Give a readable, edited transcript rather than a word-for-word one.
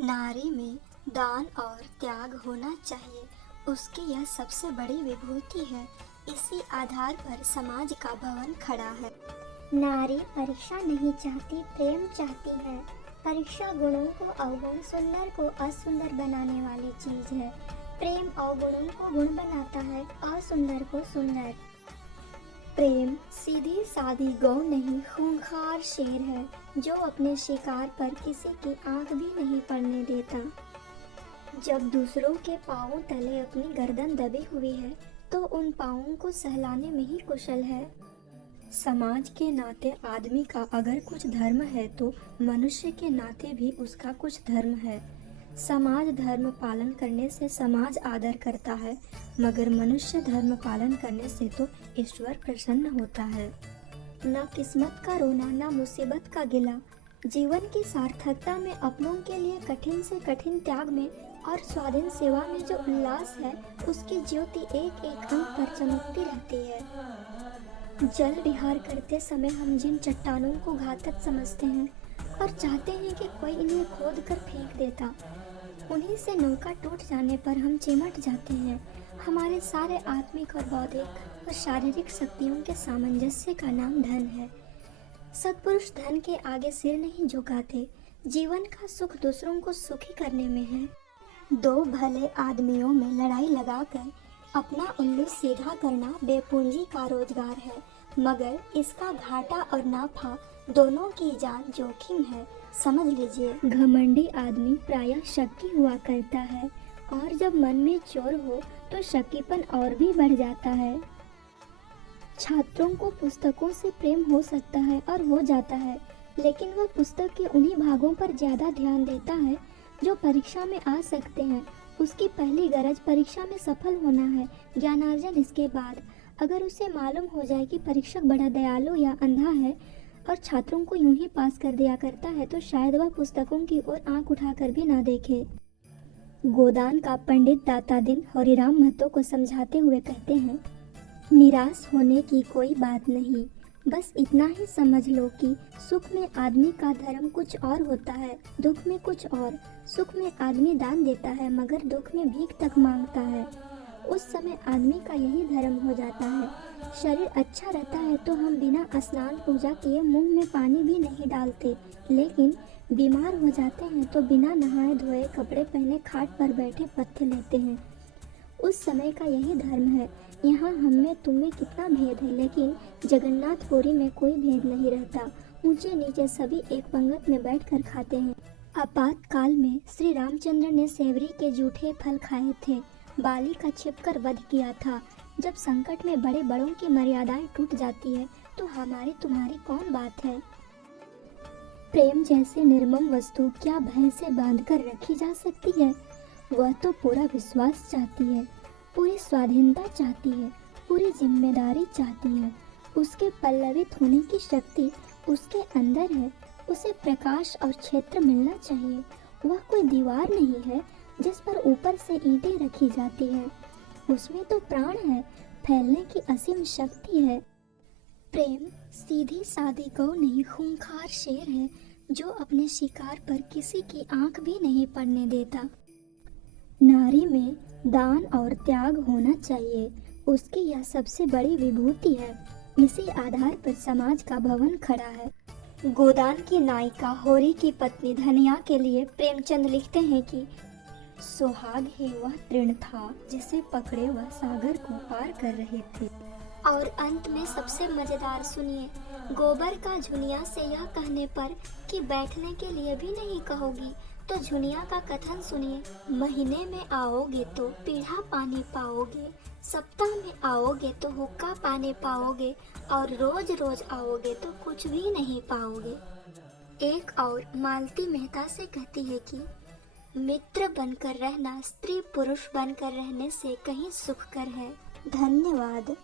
नारी में दान और त्याग होना चाहिए, उसकी यह सबसे बड़ी विभूति है। इसी आधार पर समाज का भवन खड़ा है। नारी परीक्षा नहीं चाहती, प्रेम चाहती है। परीक्षा गुणों को अवगुण, सुंदर को असुंदर बनाने वाली चीज है। प्रेम अवगुणों को गुण बनाता है, असुंदर को सुंदर। प्रेम सीधी सादी गौ नहीं, खूंखार शेर है, जो अपने शिकार पर किसी की आंख भी नहीं पड़ने देता। जब दूसरों के पांवों तले अपनी गर्दन दबी हुई है, तो उन पांवों को सहलाने में ही कुशल है। समाज के नाते आदमी का अगर कुछ धर्म है, तो मनुष्य के नाते भी उसका कुछ धर्म है। समाज धर्म पालन करने से समाज आदर करता है, मगर मनुष्य धर्म पालन करने से तो ईश्वर प्रसन्न होता है। न किस्मत का रोना, न मुसीबत का गिला। जीवन की सार्थकता में अपनों के लिए कठिन से कठिन त्याग में और स्वाधीन सेवा में जो उल्लास है, उसकी ज्योति एक एक अंक पर चमकती रहती है। जल विहार करते समय हम जिन चट्टानों को घातक समझते हैं और चाहते हैं कि कोई इन्हें खोद कर फेंक देता, उन्हीं से नौका टूट जाने पर हम चिमट जाते हैं। हमारे सारे आत्मिक और बौद्धिक और शारीरिक शक्तियों के सामंजस्य का नाम धन है। सत्पुरुष धन के आगे सिर नहीं झुकाते। जीवन का सुख दूसरों को सुखी करने में है। दो भले आदमियों में लड़ाई लगाकर अपना उल्लू सीधा करना बेपूंजी का रोजगार है, मगर इसका घाटा और नाफा दोनों की जान जोखिम है, समझ लीजिए। घमंडी आदमी प्रायः शक्की हुआ करता है, और जब मन में चोर हो तो शक्कीपन और भी बढ़ जाता है। छात्रों को पुस्तकों से प्रेम हो सकता है और हो जाता है, लेकिन वह पुस्तक के उन्हीं भागों पर ज्यादा ध्यान देता है जो परीक्षा में आ सकते हैं। उसकी पहली गरज परीक्षा में सफल होना है, ज्ञानार्जन इसके बाद। अगर उसे मालूम हो जाए कि परीक्षक बड़ा दयालु या अंधा है और छात्रों को यूं ही पास कर दिया करता है, तो शायद वह पुस्तकों की ओर आंख उठाकर भी ना देखे। गोदान का पंडित दाता दिन हरिराम महतो को समझाते हुए कहते हैं, निराश होने की कोई बात नहीं, बस इतना ही समझ लो कि सुख में आदमी का धर्म कुछ और होता है, दुख में कुछ और। सुख में आदमी दान देता है, मगर दुख में भीख तक मांगता है। उस समय आदमी का यही धर्म हो जाता है। शरीर अच्छा रहता है तो हम बिना स्नान पूजा किए मुंह में पानी भी नहीं डालते, लेकिन बीमार हो जाते हैं तो बिना नहाए धोए कपड़े पहने खाट पर बैठे पथ्य लेते हैं। उस समय का यही धर्म है। यहाँ हम में तुम में कितना भेद है, लेकिन जगन्नाथपुरी में कोई भेद नहीं रहता। ऊंचे नीचे सभी एक पंगत में बैठकर खाते हैं। आपातकाल में श्री रामचंद्र ने सेवरी के जूठे फल खाए थे, बाली का छिपकर वध किया था। जब संकट में बड़े बड़ों की मर्यादाएं टूट जाती है, तो हमारी तुम्हारी कौन बात है। प्रेम जैसी निर्मम वस्तु क्या भय से बांधकर रखी जा सकती है। वह तो पूरा विश्वास चाहती है, पूरी स्वाधीनता चाहती है, पूरी जिम्मेदारी चाहती है। उसके पल्लवित होने की शक्ति उसके अंदर है। उसे प्रकाश और क्षेत्र मिलना चाहिए। वह कोई दीवार नहीं है जिस पर ऊपर से ईंटें रखी जाती हैं। उसमें तो प्राण है, फैलने की असीम शक्ति है। प्रेम सीधी सादी गौ नहीं, खूंखार शेर है, जो अपने शिकार पर किसी की आंख भी नहीं पड़ने देता। नारी में दान और त्याग होना चाहिए, उसकी यह सबसे बड़ी विभूति है। इसी आधार पर समाज का भवन खड़ा है। गोदान की नायिका होरी की पत्नी धनिया के लिए प्रेमचंद लिखते हैं कि सुहाग ही वह तृण था, जिसे पकड़े वह सागर को पार कर रहे थे। और अंत में सबसे मजेदार सुनिए, गोबर का झुनिया से यह कहने पर कि बैठने के लिए भी नहीं कहोगी, तो झुनिया का कथन सुनिए। महीने में आओगे तो पीढ़ा पानी पाओगे, सप्ताह में आओगे तो हुक्का पानी पाओगे, और रोज रोज आओगे तो कुछ भी नहीं पाओगे। एक और मालती मेहता से कहती है कि मित्र बनकर रहना स्त्री पुरुष बनकर रहने से कहीं सुखकर है। धन्यवाद।